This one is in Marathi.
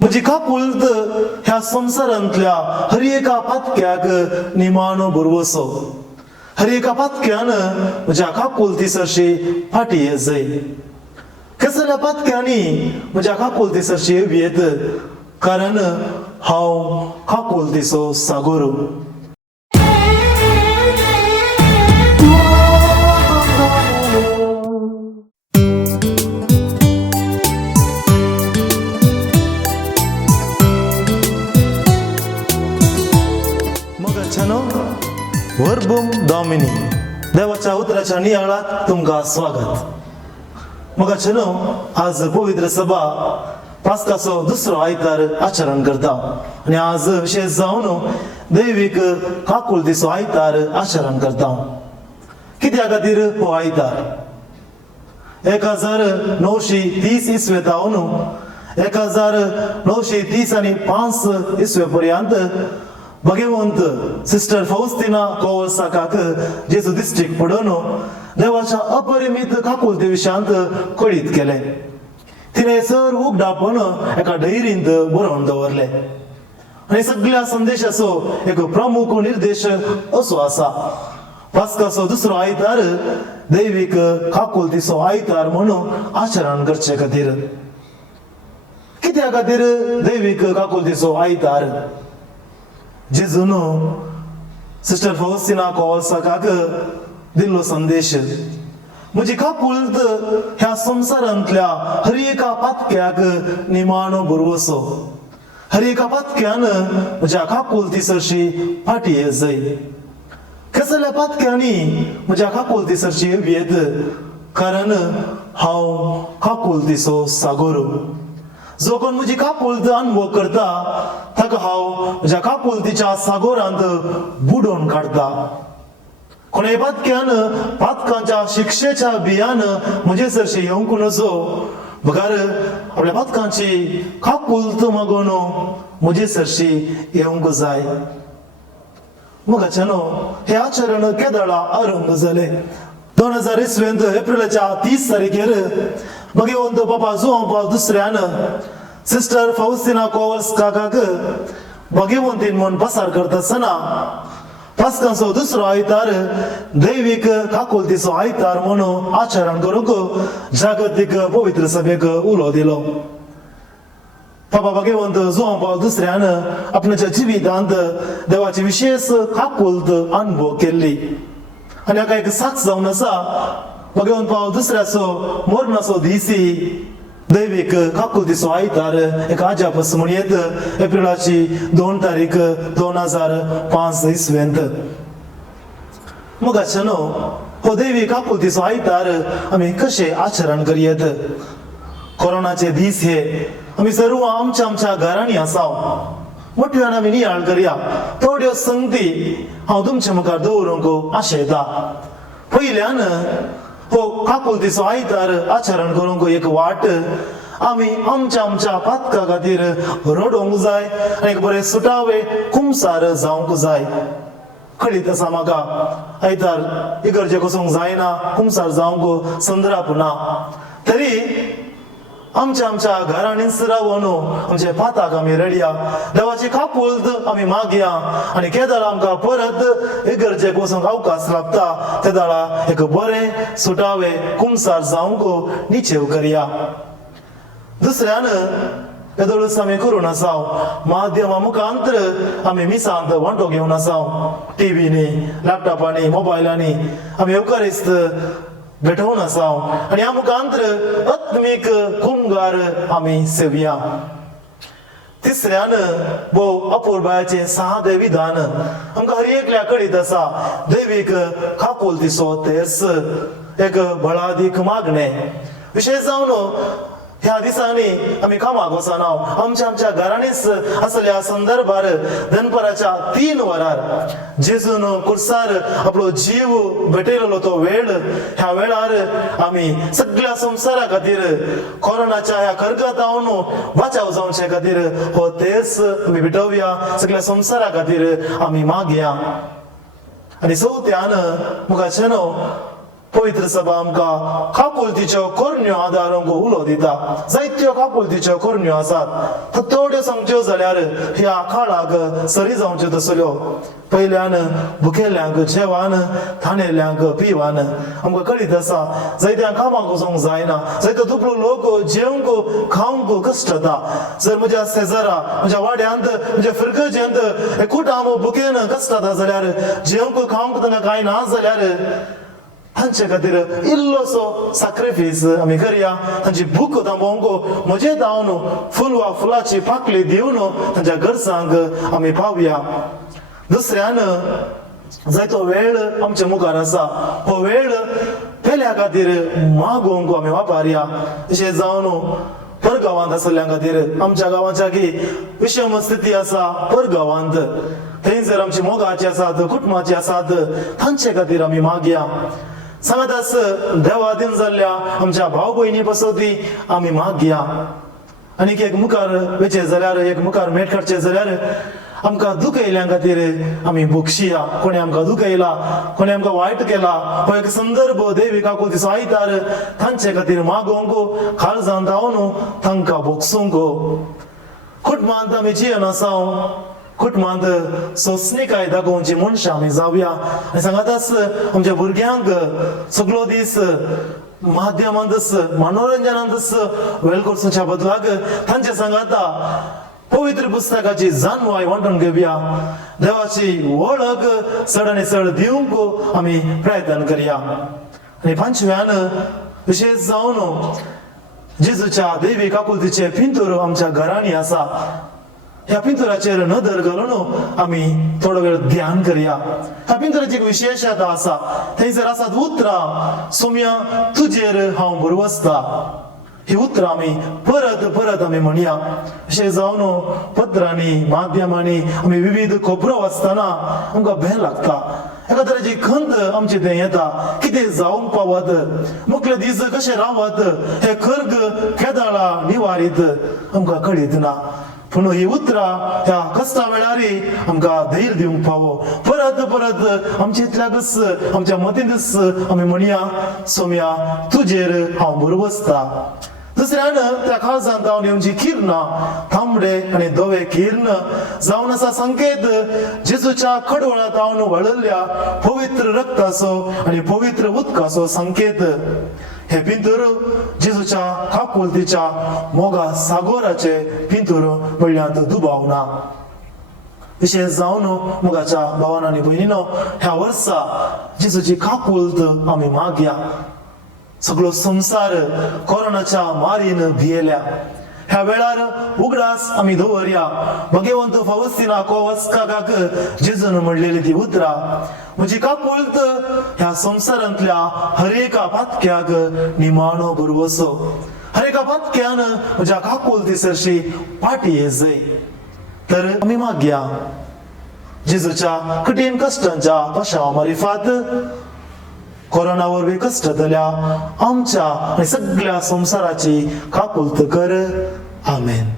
म्हणजे काकुळत ह्या संसारांतल्या हर एका पातक्याक निमाणो बरोवसो. हर एका पातक्यान म्हज्या काकुळती सरशी फाटी येजय. कसल्या पातक्यांनी म्हज्या काकुळती सरशी येत, कारण हांव काकुळतीचो सागोर. वर्बम डॉमिनी देवाच्या उतराच्या नियाळात तुमका स्वागत. मगाच्यानो आज पवित्र सभा पास्काचो दुसरो आयतार आचरण करता आणि आज विशेष जावन दैवीक काकुळतीचो आयतार आचरण करता. कित्या खातीर हो आयतार? 1930 इस्वेतावन 1930 आनी 5 इस्वे पर्यंत भगवंत सिस्टर फौस्तीना कोवलसाकाक जेजू दिश्टीक पडून देवाच्या अपरिमित काकुळते विशयांत कळीत केले. तिने सर उगडापण एका डैरींत बरोवन दवरले आणि सगळ्या संदेशाचो एक प्रमुख निर्देश असो आसा: पास्काचो दुसरो आयतार दैवीक काकुळतीचो आयतार म्हणून आचरण करचे खातीर. कित्या खातीर दैवीक काकुळतीचो आयतार? जेजून सिस्टर फौस्तीना कोवलसाकाक दिल्लो संदेश म्हणजे काकुळत ह्या संसारांतल्या हर एका पातक्याक निमाणो बरोवसो. हर एका पातक्यान म्हज्या काकुळती सरशी फाटी येजय. कसल्या पातक्यांनी म्हज्या काकुळती सरशी येत, कारण हांव काकुळतीचो सागोर. जो कोण म्हजी काकुळत अनुभव करता ताका हांव म्हज्या काकुळतीच्या सागोरांत बुडोवन काडता. कोणे पातक्यान पातकांच्या शिक्षेच्या बियान म्हजे सरशी येवंक नजो, बगार आपल्या पातकांची काकुळत मागून म्हजे सरशी येवंक जाय. मगाच्यानो हे आचरण केदळा आरंभ जाले. 2000 इसवेंत एप्रिलाच्या 30 तारखेर भगवंत बाबा जुआंव पॉल दुसऱ्यान सिस्टर फौस्तीना कोवलसाकाक भगवंतीन म्हूण पसार करता आसतना पास्काचो दुसरो आयतार दैवीक काकुळतीचो आयतार म्हणून आचरण करूंक जागतीक पवित्र सभेक उलो दिलो. बाबा भगवंत जुआंव पॉल दुसऱ्यान आपणाच्या जिवितांत देवाची विशेष काकुळत अनुभव केल्ली आणि हाका एक साक्ष जावन आसा. भगवंत पॉल दुसऱ्याचो मरणाचो दिसी दैवीक काकुळतीचो आयतार एक आजापस म्हूण येत एप्रिलाची 2 तारीख 2005 इसवेंत. मगाच्यानो हो दैवीक काकुळतीचो आयतार आमी कशे आचरण करयेत? कोरोनाचे दीस हे आमी सर्व आमच्या घरांनी आसाव. मोठ्यान आमी नियाळ करया. थोड्यो संगती हांव तुमचे मुखार दवरूंक आशेता. पयल्यान हो काकुळतीचो आयतार आचरण करूंक एक वाट आमी आमच्या पातका खातीर रडोंक जाय आनी एक बरें सुटावे कुमसार जावंक जाय. कळीत आसा म्हाका आयतार इगर्जेक वचूंक जायना, कुमसार जावंक संद्राप ना, तरी आमच्या घरांनीच रावून आमचे पाताक आमी रडया, देवाची काकुळत आमी मागया आनी केदार आमकां परत इगर्जेक वचूंक अवकाश लाभता त्या दाळा एक बरें सुटावे कुमसार जावंक निचेव करया. दुसऱ्यान येदोळूच आमी करून आसाव. माध्यमा मुखांतर आमी मिसांत वांटो घेवन आसाव. टीव्हीनी, लॅपटॉपांनी, मोबायलांनी आमी एवकारिस्त भेटवून आसाव आनी ह्या मुखांतर आत्मीक कुमगार आमी सेवया. तिसऱ्यान भोव अपुर्बायाचे सादे विधान आमकां हर एकल्या कळीत आसा. दैवीक काकुळतीचो तेस एक बळादीक मागणे. विशेष जावन ह्या दिसांनी आमी कामाक वचना, आमच्या घरांनीच असल्या संदर्भार दनपाराच्या 3 वरार जेजून कुर्सार आपलो जीव भेटयलेलो तो वेळ, ह्या वेळार आमी सगळ्या संवसारा खातीर कोरोनाच्या ह्या कर्कतावन वाचाव जावचे खातीर हो तेस आमी भेटोवया. सगळ्या संवसारा खातीर आमी मागया. आनी चवथ्यान मुखाचेनो पवित्र सभा आमकां काकुलतीच्यो कोरण्यो आदारांक उलो दिता. जायत्यो काकुलतीच्यो कोरण्यो आसात. थोड्यो सांगच्यो जाल्यार ह्या काळाक सरी जावच्यो तसल्यो. पयल्यान भुकेल्यांक जेवण, थाणेल्यांक पिवण. आमकां कळीत आसा जायत्यांक कामाक वचोंक जायना, जायतो दुपलो लोक जेवंक खावंक कश्ट जाता. जर म्हज्या शेजारा, म्हज्या वाड्यांत, म्हज्या फिरकजेंत एकूट हांव भुकेन कश्ट जाता जाल्यार जेवंक खावंक तांकां कांय ना जाल्यार तांचे खातीर इल्लोसो सॅक्रिफायस आमी करया. तांची भूक थांबोवंक मजेत हांव फुलवा फुलाची पाकळी दिवन तांच्या गरजांक आमी पावया. दुसऱ्यान जायतो वेळ आमच्या मुखार आसा. हो वेळ पेल्या खातीर मागोवंक आमी वापरया. अशें जावन परगांवांत आसल्या खातीर आमच्या गांवाच्या की विशम स्थिती आसा परगांवांत, थंय जर आमची मोगाची आसात, कुटुंबाची आसात, तांचे खातीर आमी मागया. सांगात आस देवा दिन जाल्ल्या आमच्या भाव भयणी पासोती आमी मागया. आनीक एक मुखार वेचे जाल्यार, एक मुखार मेट काडचे जाल्यार आमकां दुख येयल्या खातीर आमी भोगशिया. कोणी आमकां दुख येयला, कोणी आमकां वायट केला, हो एक संदर्भ देवी काकुलतीचो आयतार तांचे खातीर मागोवंक, काळजांत हांव तांकां भोगसूंक. कुटुंबांत आमी जियेन आसाव, कुटुंबांत सोंसणीकाय दाखोवची मनशां आमी जावया. आनी सांगात आस आमच्या भुरग्यांक सगळो दीस माध्यमांतच, मनोरंजनांतच वेळ करचेच्या बदलाक तांचे सांगाता पवित्र पुस्तकाची जाणवाय वांटून घेवया. देवाची वळख चड आनी चड दिवंक आमी प्रयत्न करया. आनी पांचव्यान विशेष जावन जेजूच्या देवी काकुलतीचे पिंतूर आमच्या घरांनी आसा. ह्या पिंतुराचेर नदर घालून आमी थोडो वेळ ध्यान करया. ह्या पिंतुराची एक विशेशता आसा. थंयसर आसात उतरां, सोम्या तुजेर हांव बरवसता. ही उतरां आमी परत परत आमी म्हणया. अशें जावन पत्रांनी, माध्यमांनी आमी विविध खबरो वाचतना आमकां भें लागता. एका तरेची खंत आमचे थंय येता. कितें जावंक पावत, मुखले दीस कशे रावत, हे खर्ग केदाळा निवारीत आमकां कळीत ना. पूण ही उतरां ह्या कश्टा वेळारी आमकां धैर्य दिवंक फावो. परत परत आमच्या इतल्याकच, आमच्या मतींतच आमी म्हणया, सोम्या तुजेर हांव बरवसता. दुसऱ्यान त्या काळजांत हांव येवची किरणां, तांबडे आनी धवे किर्ण जावन आसा संकेत जेजूच्या कडवळांत हांव वळल्ल्या पवित्र रक्ताचो आनी पवित्र उदकाचो संकेत. हे पिंतूर जेजूच्या काकुलतीच्या मोगा सागोराचे पिंतूर म्हणल्यात दुबावना. विशेष जावन मोगाच्या भावांनो आनी भयणींनो, ह्या वर्सा जेजूची काकुलत आमी मागया. सगळो संसार कोरोनाच्या मारीन भियेल्या. ह्या वेळार उगडास आमी दवरया. भगवंत फावस्तिना कोवास्काकाक जेजून म्हणलेली ती उतरां, म्हजी काकुलत ह्या संवसारांतल्या हरेका पातक्याक निमाणो बरवसो. हरेका पातक्यान म्हज्या काकुलती सरशी पाटी येजय. तर आमी मागया जेजूच्या कठीण कश्टांच्या पाशां मारिफात कोरोना वरवीं कश्ट जाल्या आमच्या आनी सगळ्या संवसाराची काकुलत कर. आमेन.